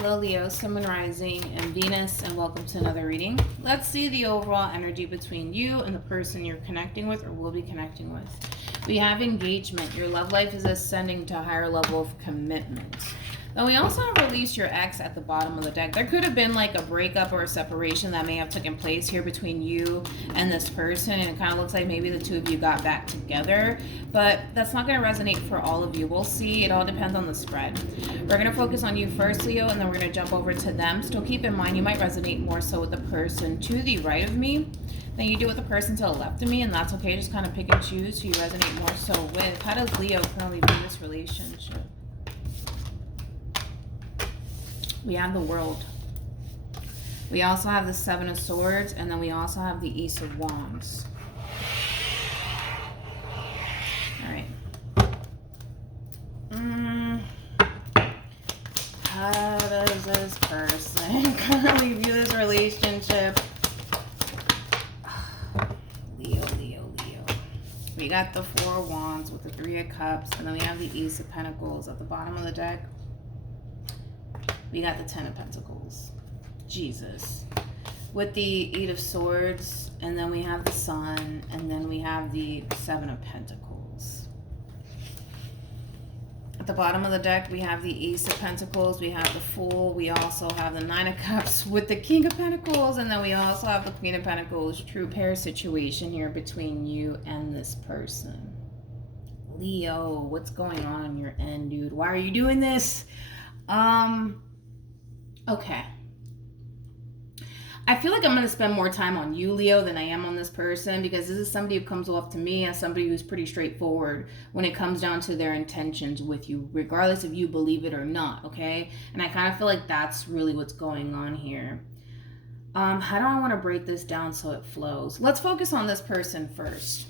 Hello Leo, Sun, Moon, Rising, and Venus, and welcome to another reading. Let's see the overall energy between you and the person you're connecting with or will be connecting with. We have engagement. Your love life is ascending to a higher level of commitment. Then we also have release your ex at the bottom of the deck. There could have been like a breakup or a separation that may have taken place here between you and this person, and it kind of looks like maybe the two of you got back together, but that's not going to resonate for all of you. We'll see. It all depends on the spread. We're going to focus on you first, Leo, and then we're going to jump over to them. Still keep in mind you might resonate more so with the person to the right of me than you do with the person to the left of me, and that's okay. Just kind of pick and choose who you resonate more so with. How does Leo currently view this relationship? We have the World. We also have the Seven of Swords, and then we also have the Ace of Wands. All right. How does this person currently view this relationship? Leo. We got the Four of Wands with the Three of Cups, and then we have the Ace of Pentacles at the bottom of the deck. We got the Ten of Pentacles. Jesus. With the Eight of Swords, and then we have the Sun, and then we have the Seven of Pentacles. At the bottom of the deck, we have the Ace of Pentacles, we have the Fool, we also have the Nine of Cups with the King of Pentacles, and then we also have the Queen of Pentacles. True pair situation here between you and this person. Leo, what's going on your end, dude? Why are you doing this? Okay. I feel like I'm going to spend more time on you, Leo, than I am on this person, because this is somebody who comes off to me as somebody who's pretty straightforward when it comes down to their intentions with you, regardless if you believe it or not, okay? And I kind of feel like that's really what's going on here. How do I want to break this down so it flows? Let's focus on this person first.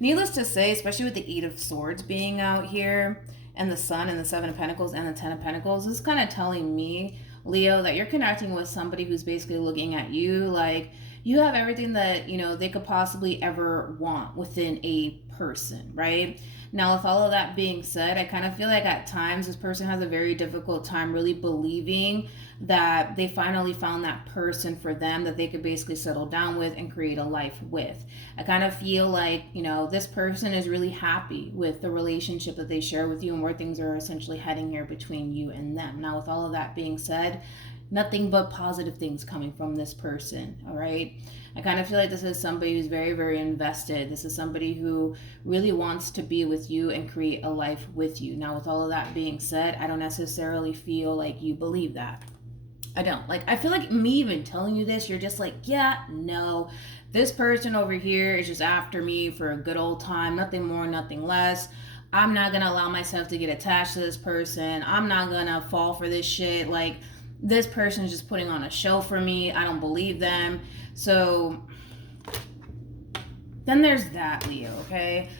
Needless to say, especially with the Eight of Swords being out here, and the Sun and the Seven of Pentacles and the Ten of Pentacles, this is kind of telling me, Leo, that you're connecting with somebody who's basically looking at you like you have everything that, you know, they could possibly ever want within a person, right? Now, with all of that being said, I kind of feel like at times this person has a very difficult time really believing that they finally found that person for them that they could basically settle down with and create a life with. I kind of feel like, you know, this person is really happy with the relationship that they share with you and where things are essentially heading here between you and them. Now, with all of that being said, nothing but positive things coming from this person, all right? I kind of feel like this is somebody who's very, very invested. This is somebody who really wants to be with you and create a life with you. Now, with all of that being said, I don't necessarily feel like you believe that. I don't. Like, I feel like me even telling you this, you're just like, yeah, no. This person over here is just after me for a good old time. Nothing more, nothing less. I'm not going to allow myself to get attached to this person. I'm not going to fall for this shit. Like, this person is just putting on a show for me. I don't believe them. So then there's that, Leo, okay?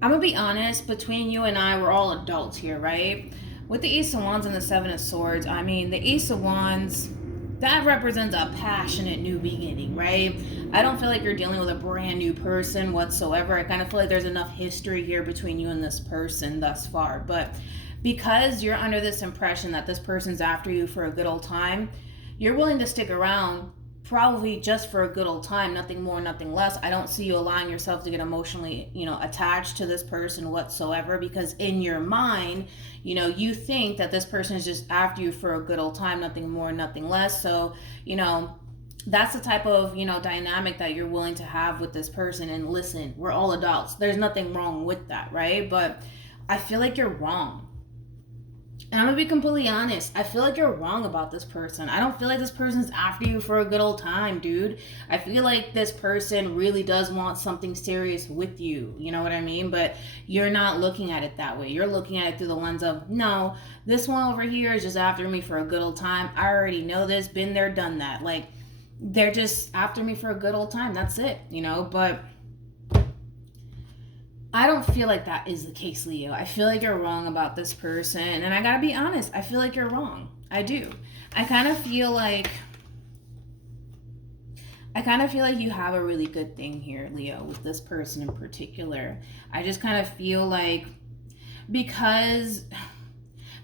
I'm going to be honest. Between you and I, we're all adults here, right? With the Ace of Wands and the Seven of Swords, I mean, the Ace of Wands, that represents a passionate new beginning, right? I don't feel like you're dealing with a brand new person whatsoever. I kind of feel like there's enough history here between you and this person thus far. But because you're under this impression that this person's after you for a good old time, you're willing to stick around probably just for a good old time, nothing more, nothing less. I don't see you allowing yourself to get emotionally, you know, attached to this person whatsoever, because in your mind, you know, you think that this person is just after you for a good old time, nothing more, nothing less. So, you know, that's the type of, you know, dynamic that you're willing to have with this person. And listen, we're all adults. There's nothing wrong with that, right? But I feel like you're wrong. And I'm going to be completely honest. I feel like you're wrong about this person. I don't feel like this person's after you for a good old time, dude. I feel like this person really does want something serious with you. You know what I mean? But you're not looking at it that way. You're looking at it through the lens of, no, this one over here is just after me for a good old time. I already know this. Been there, done that. Like, they're just after me for a good old time. That's it, you know? But I don't feel like that is the case, Leo. I feel like you're wrong about this person. And I gotta be honest, I feel like you're wrong. I do. I kind of feel like you have a really good thing here, Leo, with this person in particular. I just kind of feel like because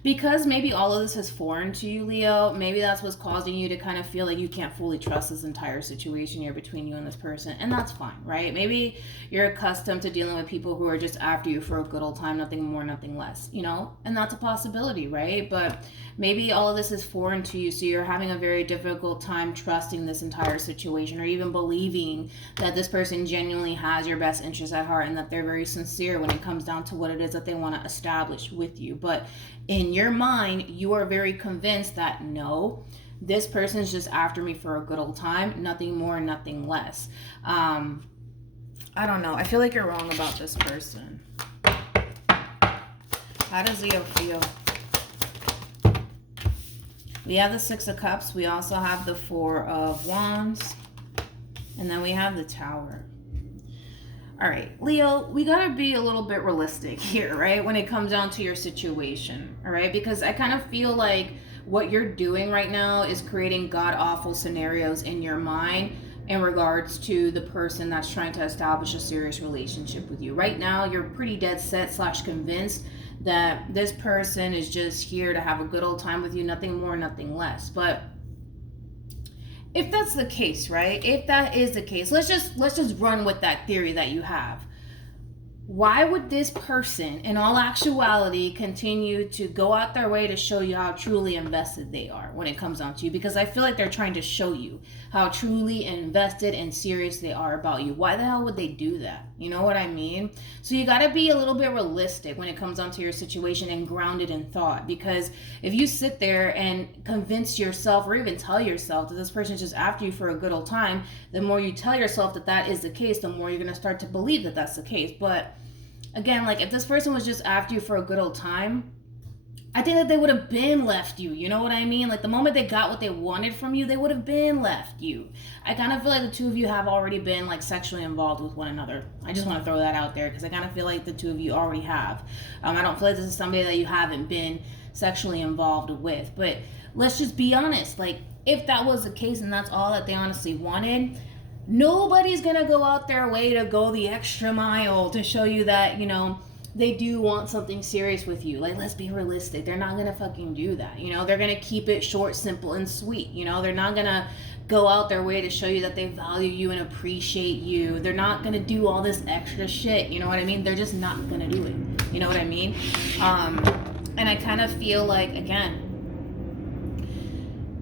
Because maybe all of this is foreign to you, Leo, maybe that's what's causing you to kind of feel like you can't fully trust this entire situation here between you and this person. And that's fine, right? Maybe you're accustomed to dealing with people who are just after you for a good old time, nothing more, nothing less, you know? And that's a possibility, right? But maybe all of this is foreign to you, so you're having a very difficult time trusting this entire situation, or even believing that this person genuinely has your best interest at heart and that they're very sincere when it comes down to what it is that they want to establish with you. But in your mind, you are very convinced that no, this person is just after me for a good old time, nothing more, nothing less. I don't know. I feel like you're wrong about this person. How does Leo feel? We have the Six of Cups. We also have the Four of Wands. And then we have the Tower. All right, Leo, we got to be a little bit realistic here, right? When it comes down to your situation, all right? Because I kind of feel like what you're doing right now is creating god-awful scenarios in your mind in regards to the person that's trying to establish a serious relationship with you. Right now, you're pretty dead set / convinced that this person is just here to have a good old time with you, nothing more, nothing less. But if that's the case, right? If that is the case, let's just run with that theory that you have. Why would this person, in all actuality, continue to go out their way to show you how truly invested they are when it comes down to you? Because I feel like they're trying to show you how truly invested and serious they are about you. Why the hell would they do that? You know what I mean? So you got to be a little bit realistic when it comes down to your situation and grounded in thought. Because if you sit there and convince yourself or even tell yourself that this person is just after you for a good old time, the more you tell yourself that that is the case, the more you're going to start to believe that that's the case. But again, like if this person was just after you for a good old time, I think that they would have been left you. You know what I mean? Like the moment they got what they wanted from you, they would have been left you. I kind of feel like the two of you have already been like sexually involved with one another. I just want to throw that out there because I kind of feel like the two of you already have. I don't feel like this is somebody that you haven't been sexually involved with. But let's just be honest. Like if that was the case and that's all that they honestly wanted, nobody's gonna go out their way to go the extra mile to show you that, you know, they do want something serious with you. Like, let's be realistic. They're not gonna fucking do that. You know, they're gonna keep it short, simple, and sweet. You know, they're not gonna go out their way to show you that they value you and appreciate you. They're not gonna do all this extra shit. You know what I mean? They're just not gonna do it. You know what I mean? And I kind of feel like, again,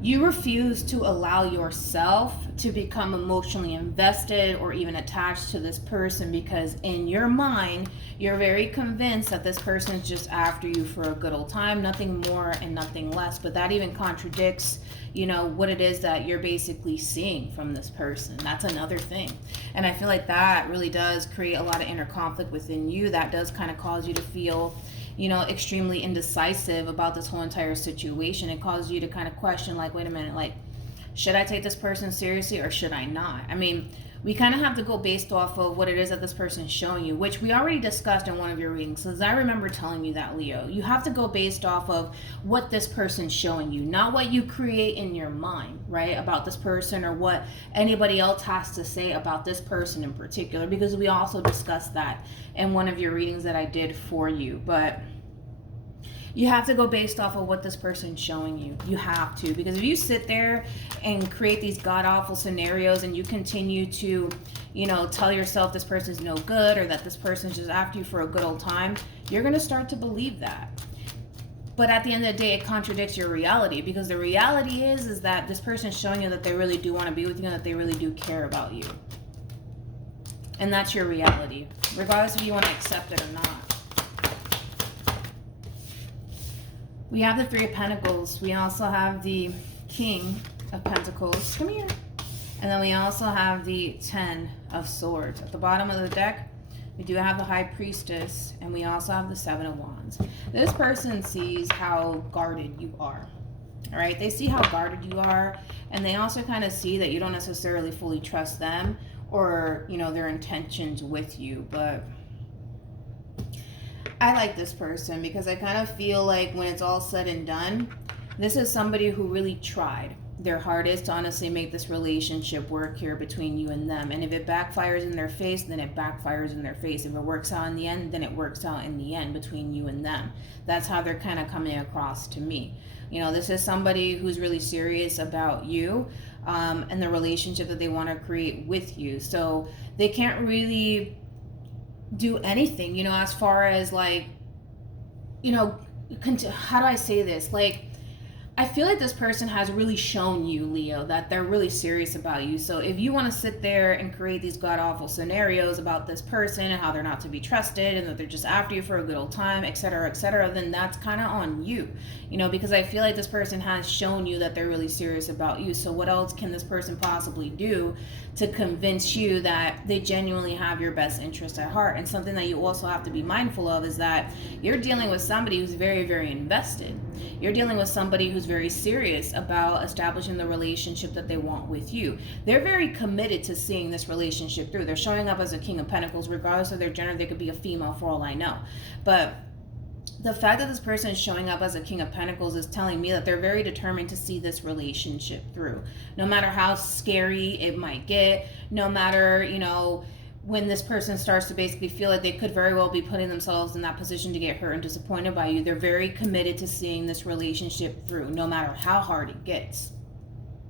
you refuse to allow yourself to become emotionally invested or even attached to this person because in your mind, you're very convinced that this person is just after you for a good old time, nothing more and nothing less. But that even contradicts, you know, what it is that you're basically seeing from this person. That's another thing. And I feel like that really does create a lot of inner conflict within you. That does kind of cause you to feel, you know, extremely indecisive about this whole entire situation. It causes you to kind of question, like, wait a minute, like, should I take this person seriously or should I not? I mean, we kind of have to go based off of what it is that this person is showing you, which we already discussed in one of your readings. Because I remember telling you that, Leo. You have to go based off of what this person's showing you, not what you create in your mind, right, about this person or what anybody else has to say about this person in particular, because we also discussed that in one of your readings that I did for you. But you have to go based off of what this person's showing you. You have to, because if you sit there and create these god-awful scenarios and you continue to, you know, tell yourself this person's no good or that this person's just after you for a good old time, you're going to start to believe that. But at the end of the day, it contradicts your reality, because the reality is that this person's showing you that they really do want to be with you and that they really do care about you. And that's your reality, regardless if you want to accept it or not. We have the Three of Pentacles. We also have the King of Pentacles. Come here. And then we also have the Ten of Swords. At the bottom of the deck, we do have the High Priestess. And we also have the Seven of Wands. This person sees how guarded you are. All right? They see how guarded you are. And they also kind of see that you don't necessarily fully trust them or, you know, their intentions with you. But I like this person because I kind of feel like when it's all said and done, this is somebody who really tried. their heart is to honestly make this relationship work here between you and them. And if it backfires in their face, then it backfires in their face. If it works out in the end, then it works out in the end between you and them. That's how they're kind of coming across to me. You know, this is somebody who's really serious about you, and the relationship that they want to create with you. So they can't really do anything, you know, as far as like, you know, how do I say this? Like, I feel like this person has really shown you, Leo, that they're really serious about you. So if you want to sit there and create these god-awful scenarios about this person and how they're not to be trusted and that they're just after you for a good old time, etc., then that's kind of on you, you know, because I feel like this person has shown you that they're really serious about you. So what else can this person possibly do to convince you that they genuinely have your best interest at heart? And something that you also have to be mindful of is that you're dealing with somebody who's very, very invested. You're dealing with somebody who's very serious about establishing the relationship that they want with you. They're very committed to seeing this relationship through. They're showing up as a King of Pentacles, regardless of their gender. They could be a female for all I know. But the fact that this person is showing up as a King of Pentacles is telling me that they're very determined to see this relationship through. No matter how scary it might get, no matter, you know, when this person starts to basically feel like they could very well be putting themselves in that position to get hurt and disappointed by you, they're very committed to seeing this relationship through, no matter how hard it gets.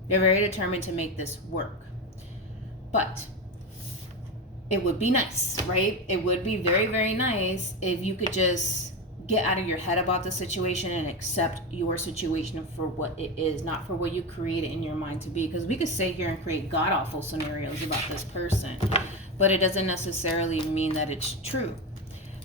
They're very determined to make this work. But it would be nice, right? It would be very, very nice if you could just get out of your head about the situation and accept your situation for what it is, not for what you create it in your mind to be. Because we could sit here and create god-awful scenarios about this person, but it doesn't necessarily mean that it's true.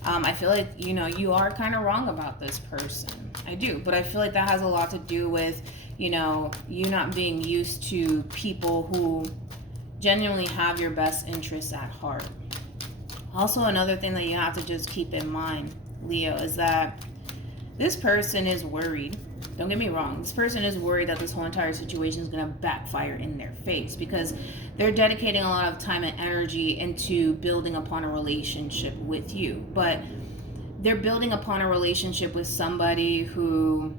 I feel like, you know, you are kind of wrong about this person. I do, but I feel like that has a lot to do with, you know, you not being used to people who genuinely have your best interests at heart. Also, another thing that you have to just keep in mind, Leo, is that this person is worried. Don't get me wrong. This person is worried that this whole entire situation is going to backfire in their face because they're dedicating a lot of time and energy into building upon a relationship with you. But they're building upon a relationship with somebody who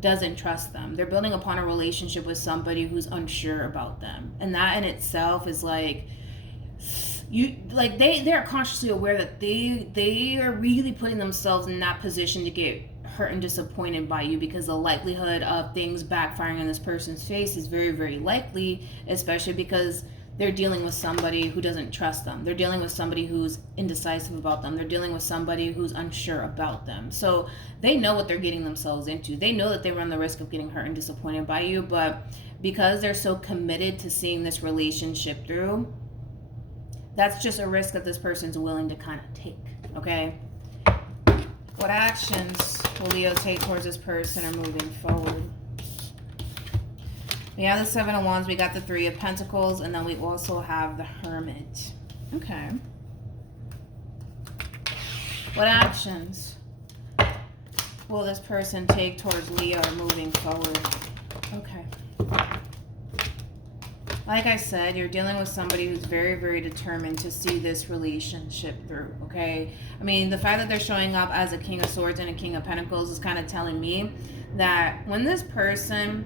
doesn't trust them. They're building upon a relationship with somebody who's unsure about them. And that in itself is like, they're consciously aware that they are really putting themselves in that position to get hurt and disappointed by you, because the likelihood of things backfiring in this person's face is very, very likely, especially because they're dealing with somebody who doesn't trust them. They're dealing with somebody who's indecisive about them. They're dealing with somebody who's unsure about them. So they know what they're getting themselves into. They know that they run the risk of getting hurt and disappointed by you, but because they're so committed to seeing this relationship through, that's just a risk that this person's willing to kind of take, okay? What actions will Leo take towards this person or moving forward? We have the Seven of Wands, we got the Three of Pentacles, and then we also have the Hermit. Okay. What actions will this person take towards Leo or moving forward? Okay. Like I said, you're dealing with somebody who's very, very determined to see this relationship through, okay? I mean, the fact that they're showing up as a King of Swords and a King of Pentacles is kind of telling me that when this person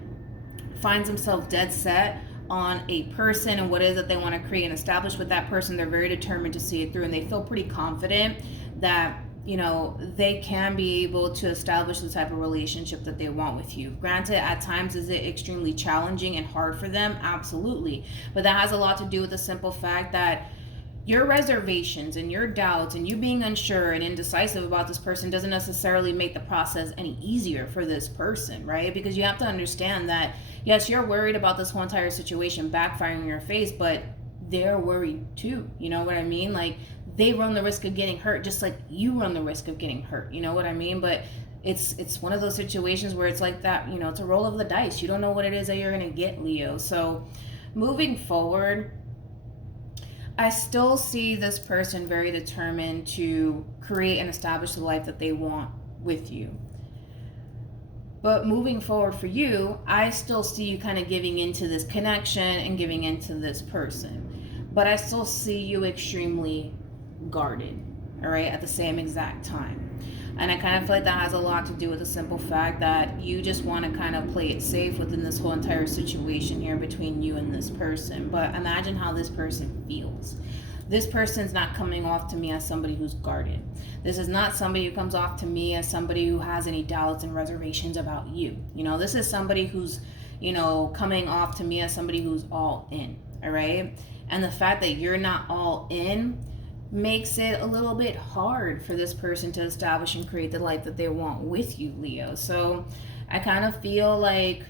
finds himself dead set on a person and what it is that they want to create and establish with that person, they're very determined to see it through, and they feel pretty confident that, you know, they can be able to establish the type of relationship that they want with you. Granted, at times is it extremely challenging and hard for them? Absolutely. But that has a lot to do with the simple fact that your reservations and your doubts and you being unsure and indecisive about this person doesn't necessarily make the process any easier for this person, right? Because you have to understand that, yes, you're worried about this whole entire situation backfiring in your face, but they're worried too. You know what I mean? Like, they run the risk of getting hurt just like you run the risk of getting hurt. You know what I mean? But it's one of those situations where it's like that, you know, it's a roll of the dice. You don't know what it is that you're going to get, Leo. So moving forward, I still see this person very determined to create and establish the life that they want with you. But moving forward for you, I still see you kind of giving into this connection and giving into this person. But I still see you extremely guarded, all right, at the same exact time. And I kind of feel like that has a lot to do with the simple fact that you just want to kind of play it safe within this whole entire situation here between you and this person. But imagine how this person feels. This person's not coming off to me as somebody who's guarded. This is not somebody who comes off to me as somebody who has any doubts and reservations about you. This is somebody who's, coming off to me as somebody who's all in, all right? And the fact that you're not all in makes it a little bit hard for this person to establish and create the life that they want with you, Leo. So I kind of feel like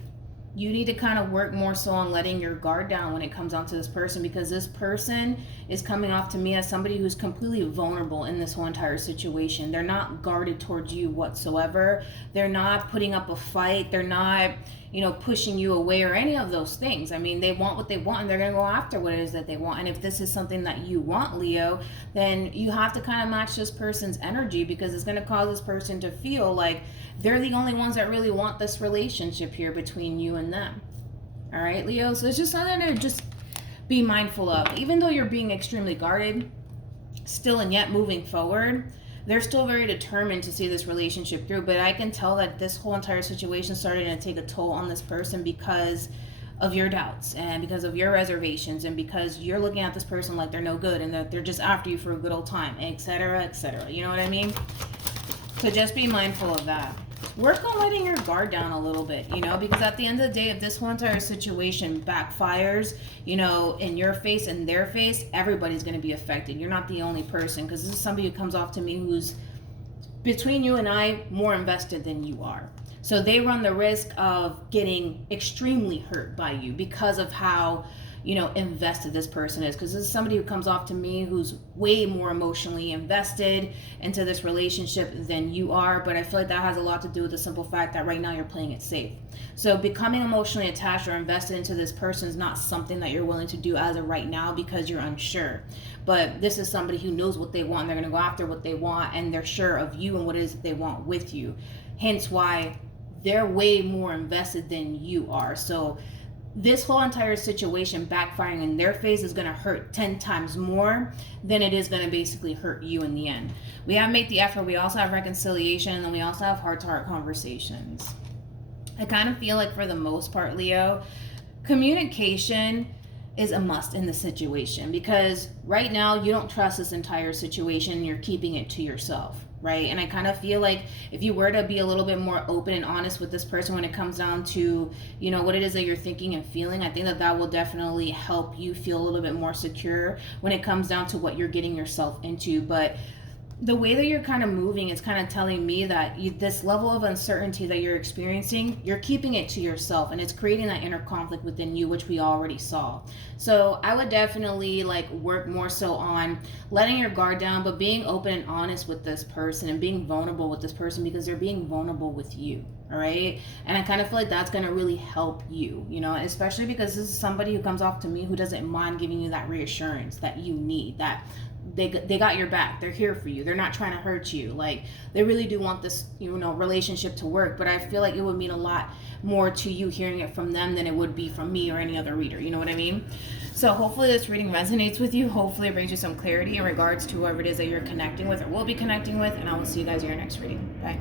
you need to kind of work more so on letting your guard down when it comes down to this person, because this person is coming off to me as somebody who's completely vulnerable in this whole entire situation. They're not guarded towards you whatsoever. They're not putting up a fight. They're not, pushing you away or any of those things. I mean, they want what they want and they're going to go after what it is that they want. And if this is something that you want, Leo, then you have to kind of match this person's energy, because it's going to cause this person to feel like they're the only ones that really want this relationship here between you and them. All right, Leo? So it's just something to just be mindful of. Even though you're being extremely guarded still and yet moving forward, they're still very determined to see this relationship through. But I can tell that this whole entire situation started to take a toll on this person because of your doubts and because of your reservations and because you're looking at this person like they're no good and that they're just after you for a good old time, etc., etc. You know what I mean? So just be mindful of that. Work on letting your guard down a little bit, because at the end of the day, if this whole entire situation backfires, in your face and their face, everybody's going to be affected. You're not the only person, because this is somebody who comes off to me who's, between you and I, more invested than you are. So they run the risk of getting extremely hurt by you because of how, invested this person is. Because this is somebody who comes off to me who's way more emotionally invested into this relationship than you are. But I feel like that has a lot to do with the simple fact that right now you're playing it safe. So becoming emotionally attached or invested into this person is not something that you're willing to do as of right now because you're unsure. But this is somebody who knows what they want, and they're going to go after what they want, and they're sure of you and what it is that they want with you. Hence why they're way more invested than you are. So this whole entire situation backfiring in their face is going to hurt 10 times more than it is going to basically hurt you in the end. We have made the effort. We also have reconciliation, and then we also have heart-to-heart conversations. I kind of feel like for the most part, Leo, communication is a must in the situation, because right now you don't trust this entire situation. You're keeping it to yourself. Right? And I kind of feel like if you were to be a little bit more open and honest with this person when it comes down to, what it is that you're thinking and feeling, I think that will definitely help you feel a little bit more secure when it comes down to what you're getting yourself into. But the way that you're kind of moving is kind of telling me that this level of uncertainty that you're experiencing, you're keeping it to yourself, and it's creating that inner conflict within you, which we already saw. So I would definitely work more so on letting your guard down, but being open and honest with this person and being vulnerable with this person, because they're being vulnerable with you. All right. And I kind of feel like that's going to really help you, especially because this is somebody who comes off to me who doesn't mind giving you that reassurance that you need, that they got your back. They're here for you. They're not trying to hurt you. They really do want this, relationship to work. But I feel like it would mean a lot more to you hearing it from them than it would be from me or any other reader. You know what I mean? So hopefully this reading resonates with you. Hopefully it brings you some clarity in regards to whoever it is that you're connecting with or will be connecting with. And I will see you guys in your next reading. Bye.